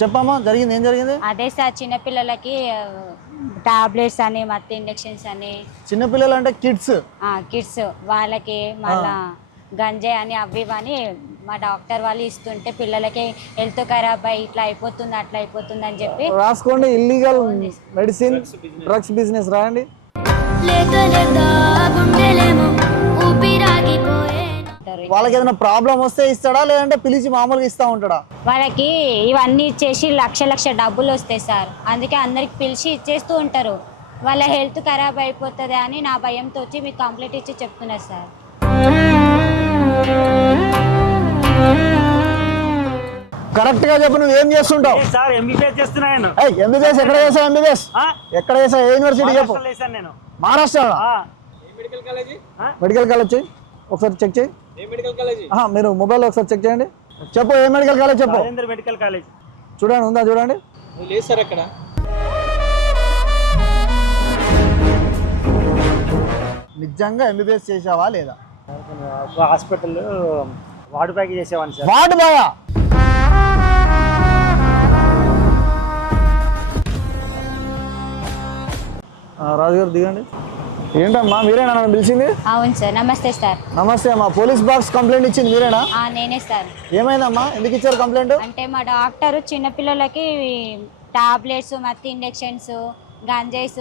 చెప్పమ్మా, జరిగింది ఏం జరిగింది? అదే సార్ చిన్నపిల్లలకి టాబ్లెట్స్ అని మత్తు ఇంజెక్షన్స్ అని. చిన్నపిల్లలు అంటే కిడ్స్ వాళ్ళకి మళ్ళా గంజాయి అని అవి అని మా డాక్టర్ వాళ్ళు ఇస్తుంటే పిల్లలకి హెల్త్ ఖరాబ్ అయ్యి ఇట్లా అయిపోతుంది అట్లా అయిపోతుంది అని చెప్పి రాసుకోండి. ఇల్లీగల్ మెడిసిన్ డ్రగ్స్ బిజినెస్ రాయండి. వాళ్ళకి ఏదైనా ప్రాబ్లం వస్తే ఇస్తాడా లేదంటే పిలిచి మామూలుగా ఇస్తా ఉంటాడా? వాళ్ళకి ఇవన్నీ ఇచ్చేసి లక్ష డబ్బులు వస్తాయి సార్, అందుకే అందరికి పిలిచి ఇచ్చేస్తూ ఉంటారు. వాళ్ళ హెల్త్ ఖరాబ్ అయిపోతుంది అని నా భయంతో వచ్చి మీకు కంప్లైంట్ ఇచ్చి చెప్తున్నా సార్. కరెక్ట్ గా చెప్పు, నువ్వు ఏం చేస్తుంటావు? సార్ ఎంబీబీఎస్ చేస్తున్నాను. ఎంబీబీఎస్ ఎక్కడ చేసావు? ఎంబీబీఎస్ ఎక్కడ చేసావు? ఏ యూనివర్సిటీ చెప్పు. నేను మహారాష్ట్ర మెడికల్ కాలేజ్ ఒకసారి చెక్ చేయి. మీరు మొబైల్ ఒకసారి చెక్ చేయండి. చెప్పు, ఏ మెడికల్ కాలేజ్ చెప్పు. మెడికల్ కాలేజ్ చూడండి, ఉందా చూడండి. లేదు సార్ అక్కడ. నిజంగా ఎంబీబీఎస్ చేసావా లేదా? హాస్పిటల్ వార్డు ప్యాక్ చేసేవాడిని సార్. వార్డు బాగా రాజుగారు దిగండి. ఏంటమ్మా, మీరేనా నన్ను పిలిచింది? అవును సార్. నమస్తే సార్. నమస్తే అమ్మా. పోలీస్ బాక్స్ కంప్లైంట్ ఇచ్చింది మీరేనా? నేనే సార్. ఏమైందమ్మా, ఎందుకు ఇచ్చారు కంప్లైంట్? అంటే మా డాక్టర్ చిన్నపిల్లలకి టాబ్లెట్స్ మత్తు ఇంజెక్షన్స్ గంజాయిస్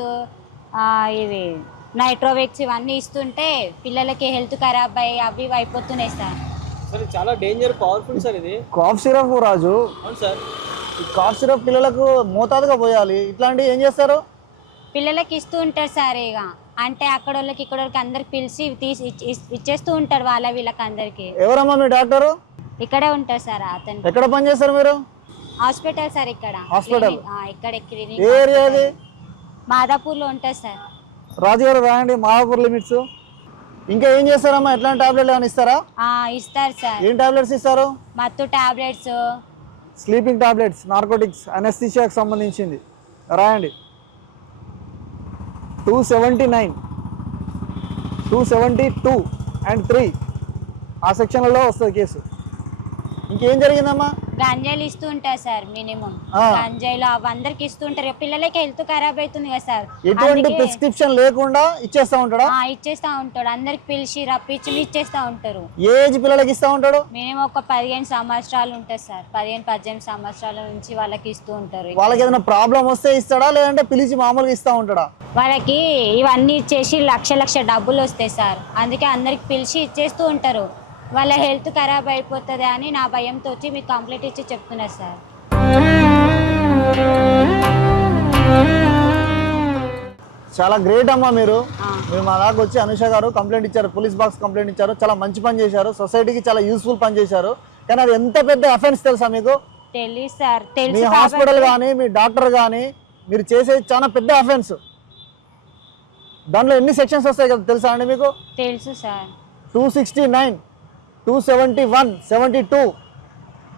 ఇవి నైట్రోవిక్స్ ఇవన్నీ ఇస్తుంటే పిల్లలకి హెల్త్ ఖరాబ్ అయ్యి అవి అయిపోతున్నాయి సార్. సార్ చాలా డేంజర్, పవర్ఫుల్ సార్ ఇది. కాఫ్ సిరప్ రాజు. అవును సార్. ఈ కాఫ్ సిరప్ పిల్లలకు మోతాదుగా పోయాలి. ఇట్లాంటివి ఏం చేస్తారు? పిల్లలకి ఇస్తూ ఉంటారు సార్. ఇక అంటే అక్కడ వాళ్ళకి ఇక్కడ వాళ్ళకి అందరికి పిలిచి తీసి ఇచ్చేస్తూ ఉంటారు వాళ్ళ వీళ్ళకి అందరికి. ఎవరమ్మా మీ డాక్టరు? ఇక్కడే ఉంటారు సార్. అతను ఎక్కడ పని చేస్తారు మీరు? Hospital sir. ఇక్కడ హాస్పిటల్ ఇక్కడ క్లినిక్. ఏ ఏరియా అది? మాదాపూర్లో ఉంటుంది సార్. రాజుగారు రాయండి, మాదాపూర్ లిమిట్స్. ఇంకా ఏం చేస్తారమ్మా? ఎట్లాంటి టాబ్లెట్లు ఏమైనా ఇస్తారా? ఇస్తారు సార్. ఏం టాబ్లెట్స్ ఇస్తారు? మత్తు టాబ్లెట్స్, స్లీపింగ్ టాబ్లెట్స్, నార్కోటిక్స్, అనెస్థీషియాకి సంబంధించింది రాయండి. 279, 272 and 3 ఆ సెక్షన్లలో వస్తుంది కేసు. ఇంకేం జరిగిందమ్మా? గంజాయిలు ఇస్తూ ఉంటారు సార్. మినిమం గంజాయిలు అవి అందరికి ఇస్తూ ఉంటారు. పిల్లలకి హెల్త్ ఖరాబ్ అవుతుంది కదా సార్. ఎటువంటి ప్రిస్క్రిప్షన్ లేకుండా ఇచ్చేస్తా ఉంటాడా? ఇచ్చేస్తా ఉంటాడు. అందరికి పిలిచి రప్పించి ఇచ్చేస్తా ఉంటారు. ఏ ఏజ్ పిల్లలకి ఇస్తా ఉంటాడు? మినిమం ఒక 15 సంవత్సరాలు ఉంటుంది సార్. 15-18 సంవత్సరాల నుంచి వాళ్ళకి ఇస్తూ ఉంటారు. వాళ్ళకి ఏదైనా ప్రాబ్లం వస్తే ఇస్తాడా లేదంటే పిలిచి మామూలుగా ఇస్తా ఉంటాడా? వాళ్ళకి ఇవన్నీ ఇచ్చేసి లక్ష డబ్బులు వస్తాయి సార్, అందుకే అందరికి పిలిచి ఇచ్చేస్తూ ఉంటారు. వాళ్ళ హెల్త్ ఖరాబ్ అయిపోతుంది అని నా భయంతో వచ్చి మీకు కంప్లైంట్ ఇచ్చి చెప్తున్నా సార్. చాలా గ్రేట్ అమ్మా. మీరు మా దాకా వచ్చి అనుష గారు కంప్లైంట్ ఇచ్చారు, పోలీస్ బాక్స్ కంప్లైంట్ ఇచ్చారు. చాలా మంచి పని చేశారు, సొసైటీకి చాలా యూస్ఫుల్ పని చేశారు. కానీ అది ఎంత పెద్ద అఫెన్స్ తెలుసా మీకు? తెలుసు సార్. మీ హాస్పిటల్ కానీ మీ డాక్టర్ కానీ మీరు చేసేది చాలా పెద్ద అఫెన్స్. దాంట్లో ఎన్ని సెక్షన్స్ వస్తాయి కదా తెలుసా అండి మీకు? తెలుసు సార్. 269, 271, 72,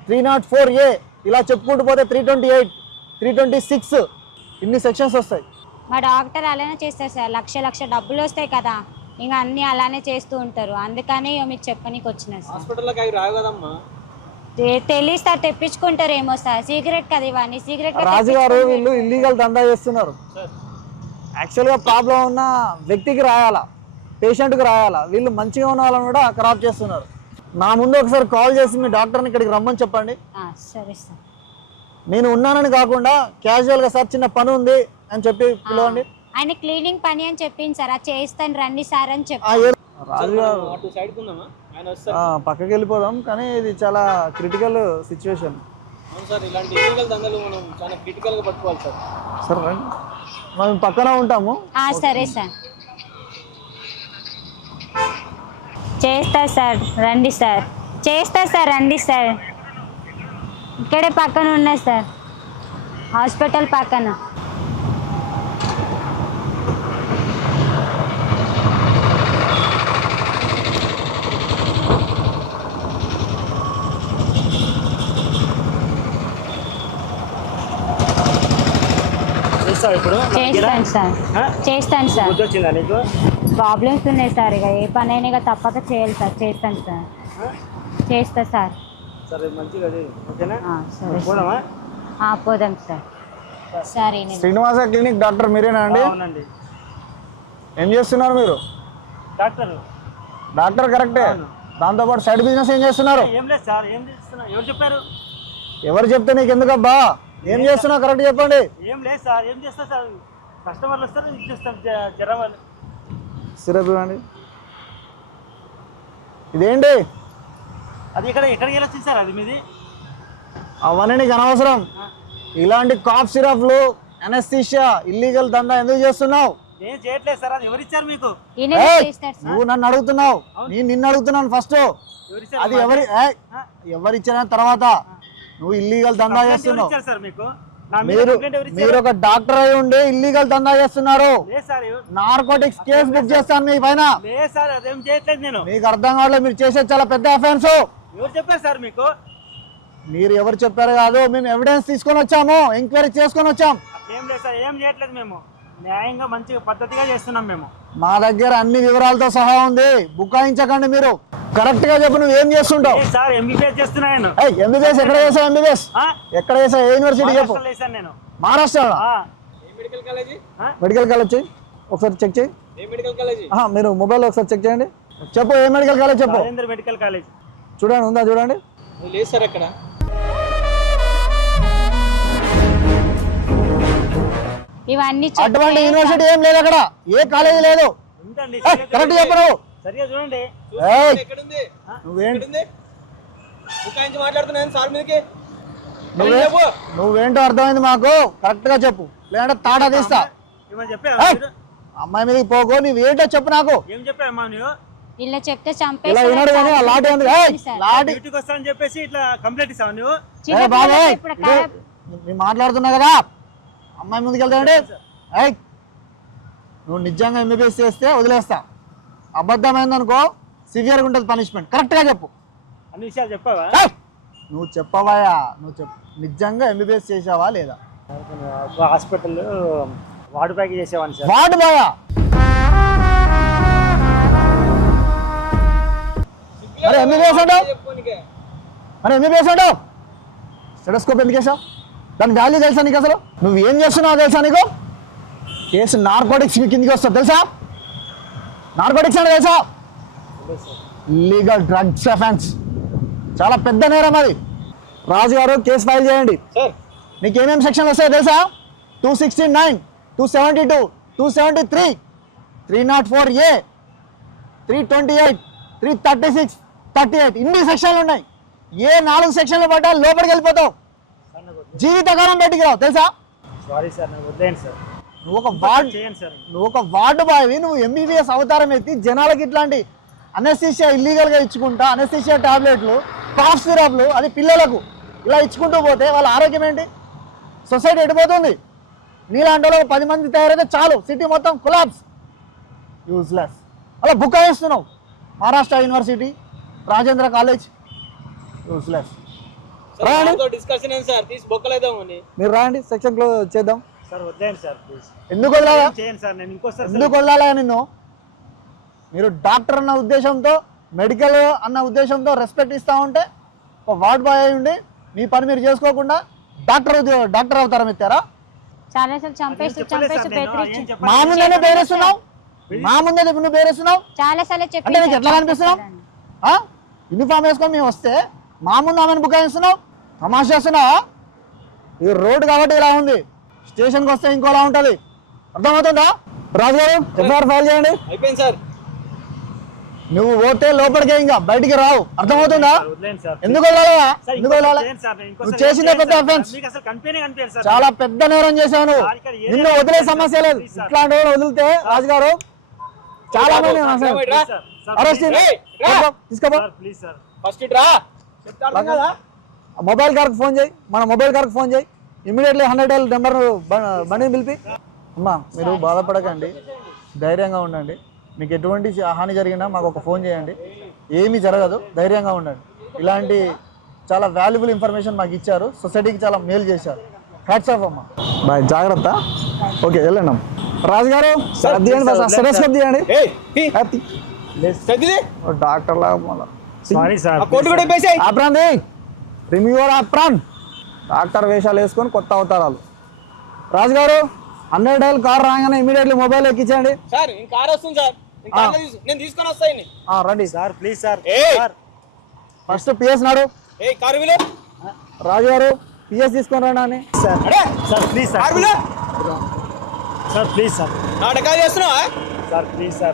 304A ఇలా చెప్పుకుంటూ పోతే 328, 326 ఇన్ని సెక్షన్స్ వస్తాయి. మా డాక్టర్ అలానే చేస్తారు సార్. లక్ష డబ్బులు వస్తాయి కదా, ఇంకా అన్ని అలానే చేస్తూ ఉంటారు. అందుకని మీకు చెప్పనీకి వచ్చిన తెలియదు సార్. తెప్పించుకుంటారేమో సార్. సీక్రెట్ కదా ఇవన్నీ. సీక్రెట్ రాజుగారు వీళ్ళు ఇల్లీగల్ దందా చేస్తున్నారు. యాక్చువల్గా ప్రాబ్లం ఉన్న వ్యక్తికి రాయాలా, పేషెంట్కి రాయాలా. వీళ్ళు మంచిగా ఉన్న వాళ్ళని కూడా ఖరాబ్ చేస్తున్నారు. నా ముందు ఒకసారి కాల్ చేసి మీ డాక్టర్ని ఇక్కడికి రమ్మని చెప్పండి. సరే సార్. నేను ఉన్నానని కాకుండా క్యాజువల్గా సార్ చిన్న పని ఉంది అని చెప్పి పిలవండి. ఆయన క్లీనింగ్ పని అని చెప్పింది సార్. అది చేస్తాను రండి సార్ అని చెప్పి. రాజుగారు పక్కకి వెళ్ళిపోదాం, కానీ ఇది చాలా క్రిటికల్ సిచ్యువేషన్. సరే రండి, మేము పక్కన ఉంటాము. సరే సార్. చేస్తా సార్, రండి సార్. చేస్తా సార్, రండి సార్. ఇక్కడే పక్కన ఉన్నాయి సార్, హాస్పిటల్ పక్కన. చేస్తాను సార్, చేస్తాను సార్. ప్రాబ్లమ్స్ ఉన్నాయి సార్. ఇక ఏ పని అయినా ఇక తప్పక చేయాలి సార్. చేస్తాను సార్, చేస్తా సార్. సరే మంచిగా ఓకేనా? సరే. పోదాం సార్. సరే శ్రీనివాస క్లినిక్ డాక్టర్ మీరేనా అండి? అవునండి, ఏం చేస్తున్నారు మీరు? డాక్టర్. డాక్టర్ కరెక్టే, దాంతోపాటు సైడ్ బిజినెస్ ఏం చేస్తున్నారు? ఏం లేదు సార్, ఏం చేస్తున్నా? ఎవరు చెప్పారు? ఎవరు చెప్తే నీకు ఎందుకబ్బా? ఏం చేస్తున్నావు కరెక్ట్ చెప్పండి. ఏం లేదు సార్, ఏం చేస్తా సార్, కస్టమర్లు వస్తారు ఇచ్చేస్తాం జ్వరం వాళ్ళు. సిరప్ ఇవ్వండి. ఇదేంటి? అది ఎక్కడికి వెళ్ళొచ్చింది సార్? అది మీది? అవన్నీ నీకు అనవసరం. ఇలాంటి కాఫ్ సిరప్లు, అనస్థీషియా, ఇల్లీగల్ దందా ఎందుకు చేస్తున్నావు? ఏం చేయట్లేదు సార్, అది ఎవరిచ్చారు మీకు? నువ్వు నన్ను అడుగుతున్నావు, నేను నిన్ను అడుగుతున్నాను ఫస్ట్. అది ఎవరిచ్చారని తర్వాత. నువ్వు ఇల్లీగల్ దందా చేస్తున్నావు. సార్ మీకు మీరు ఒక డాక్టర్ అయి ఉండి ఇల్లీగల్ దందా చేస్తున్నారు. నార్కోటిక్స్ కేసు బుక్ చేస్తాను మీ పైన. సార్ అదేం చేయట్లేదు నేను. మీకు అర్థం కావట్లేదు, మీరు చేసేది చాలా పెద్ద అఫెన్స్. ఎవరు చెప్పారు సార్ మీకు? మీరు ఎవరు చెప్పారు కాదు, మేము ఎవిడెన్స్ తీసుకొని వచ్చాము, ఎంక్వైరీ చేసుకొని వచ్చాం. ఏం లేదు సార్, ఏం చేయట్లేదు మేము. న్యాయంగా మంచిగా పద్ధతిగా చేస్తున్నాం మేము. మా దగ్గర అన్ని వివరాలతో సహా ఉంది, బుకాయించకండి. మీరు కరెక్ట్ గా చెప్పు, నువ్వు ఏం చేస్తుంటావు? సార్ ఎంబీబీఎస్ చేస్తున్నాను. ఎంబీబీఎస్ ఎక్కడ చేసావు? ఎంబీబీఎస్ ఎక్కడ చేసావు? ఏ యూనివర్సిటీ చెప్పు? నేను మహారాష్ట్ర మెడికల్ కాలేజ్. ఒకసారి చెక్ చేయి. మీరు మొబైల్ ఒకసారి చెక్ చేయండి. చెప్పు, ఏ మెడికల్ కాలేజ్ చెప్పు? మెడికల్ కాలేజ్ చూడండి, ఉందా చూడండి. లేదు సార్ అక్కడ. ఇవన్నీ అటువంటి యూనివర్సిటీ ఏం లేదు అక్కడ, ఏ కాలేజీ లేదు. కరెక్ట్ చెప్పు నువ్వు. సరిగా చూడండి. నువ్వేంటో అర్థమైంది మాకు, కరెక్ట్ గా చెప్పు, లేదంటే తాటా తీస్తా. అమ్మాయి మీదకి పోకో, నువ్వేంటో చెప్పు నాకు. ఏం చెప్పామ్మా నువ్వు? ఇలా చెప్తే ఇలా విన్నాడు కానీ ఆ లాటి ఉంది. లాటి వస్తానని చెప్పేసి ఇట్లా కంప్లైంట్ ఇస్తావు నువ్వు? నేను మాట్లాడుతున్నా కదా, అమ్మాయి ముందుకు వెళ్తానండి. నువ్వు నిజంగా ఎంబీబీఎస్ చేస్తే వదిలేస్తా, అబద్ధమైందనుకో సివియర్గా ఉంటుంది పనిష్మెంట్. కరెక్ట్గా చెప్పు. అన్ని విషయాలు చెప్పావా? నువ్వు చెప్పవాయా? నువ్వు చెప్పు, నిజంగా ఎంబీబీఎస్ చేసావా లేదా? హాస్పిటల్ వార్డు ప్యాక్ చేసేవాడిని సార్. వార్డు బాయా? మరి ఎంబీబీఎస్ అంటావు? మరి ఎంబీబీఎస్ అంటావు? స్టెటోస్కోప్ ఎందుకు వేసావు? దాని వాల్యూ తెలుసా నీకు? అసలు నువ్వు ఏం చేస్తున్నావు తెలుసా నీకు? కేసు నార్కోటిక్స్ కిందికి వస్తుంది తెలుసా? నార్కోటిక్స్ అంటే తెలుసా? ఇల్లీగల్ డ్రగ్స్ అఫెన్స్, చాలా పెద్ద నేరం అది. రాజు గారు కేసు ఫైల్ చేయండి. నీకు ఏమేమి సెక్షన్లు వస్తాయో తెలుసా? 269, 272, 273, 304A, 328, 336, 38 ఇన్ని సెక్షన్లు ఉన్నాయి. ఏ 4 సెక్షన్లు పడ్డా లోపలికి వెళ్ళిపోతావు, జీవితకాలం బయటికి రావు తెలుసా? సారీ సార్, వదిలేండి సార్. నువ్వు ఒక వార్డు బాయ్వి, నువ్వు ఎంబీబీఎస్ అవతారం ఎత్తి జనాలకి ఇట్లాంటి అనస్థీషియా ఇల్లీగల్గా ఇచ్చుకుంటా, అనస్థీషియా టాబ్లెట్లు, కాఫ్ సిరప్లు, అది పిల్లలకు ఇలా ఇచ్చుకుంటూ పోతే వాళ్ళ ఆరోగ్యం ఏంటి? సొసైటీ ఎడిపోతుంది. నీలాంటి వాళ్ళు 10 మంది తయారైతే చాలు, సిటీ మొత్తం కొలాప్స్. యూజ్లెస్. అలా బుక్ వేస్తున్నావు. Maharashtra university, Rajendra college, useless. మీరు రాండి, సెక్షన్ క్లోజ్ చేద్దాం. ఎందుకు వదలాలా? ఎందుకు వదలాలా నిన్ను? మీరు డాక్టర్ అన్న ఉద్దేశంతో, మెడికల్ అన్న ఉద్దేశంతో రెస్పెక్ట్ ఇస్తా ఉంటే ఒక వార్డ్ బాయ్ అయి ఉండి మీ పని మీరు చేసుకోకుండా డాక్టర్ అవతారం ఎత్తారా? మా ముందే బేరేస్తున్నావు, మా ముందే నువ్వు బేరేస్తున్నావు. అంటే నీకు ఎట్లా కనిపిస్తున్నావు? యూనిఫామ్ వేసుకొని మేము వస్తే మా ముందు ఆమెను బుకాయిస్తున్నావు, తమాషా చేస్తున్నావా? ఇది రోడ్డు కాబట్టి ఇలా ఉంది, స్టేషన్కి వస్తే ఇంకోలా ఉంటుంది. అర్థమవుతుందా? రాజు గారు ఎఫ్ఐఆర్ ఫైల్ చేయండి. అయిపోయింది సార్. నువ్వు పోతే లోపలికే, ఇంకా బయటికి రావు. అర్థమవుతుందా? ఎందుకు వెళ్ళాలా? ఎందుకు వెళ్ళాలా? నువ్వు చేసిందే పెద్ద అఫెన్స్, చాలా పెద్ద నేరం చేశావు నువ్వు. నిన్ను వదిలే సమస్య లేదు. ఇట్లాంటి వాళ్ళు వదిలితే రాజు గారు చాలా మంది అరెస్ట్ తీసుకో. మొబైల్ కార్కి ఫోన్ చేయి, మన మొబైల్ కార్కి ఫోన్ చేయి. ఇమీడియట్లీ 100 నెంబర్ బండిని పిలిపి. అమ్మా మీరు బాధపడకండి, ధైర్యంగా ఉండండి. మీకు ఎటువంటి హాని జరిగినా మాకు ఒక ఫోన్ చేయండి, ఏమీ జరగదు, ధైర్యంగా ఉండండి. ఇలాంటి చాలా వాల్యుబుల్ ఇన్ఫర్మేషన్ మాకు ఇచ్చారు, సొసైటీకి చాలా మేలు చేశారు. హ్యాట్స్ ఆఫ్ అమ్మా. బాయ్, జాగ్రత్త. ఓకే వెళ్ళండి. రాజుగారు తీయండి. డాక్టర్ లాగా రిమూవ్ ఆప్రాన్. డాక్టర్ వేషాలు వేసుకొని కొత్త అవతారాలు. రాజు గారు 100 డైల్ కార్ రాగానే ఇమీడియట్లీ మొబైల్ ఎక్కించండి. సార్ ఇంక కార్ వస్తుంది సార్, నేను తీసుకొని వస్తాయి. రండి sir please sir. Sir first PS నాడు. కారు విలో రాజు గారు పిఎస్ తీసుకొని రండి అని. Sir please sir. కారు విలో సార్ ప్లీజ్ సార్. నాటకాలు చేస్తున్నావా? Sir please sir.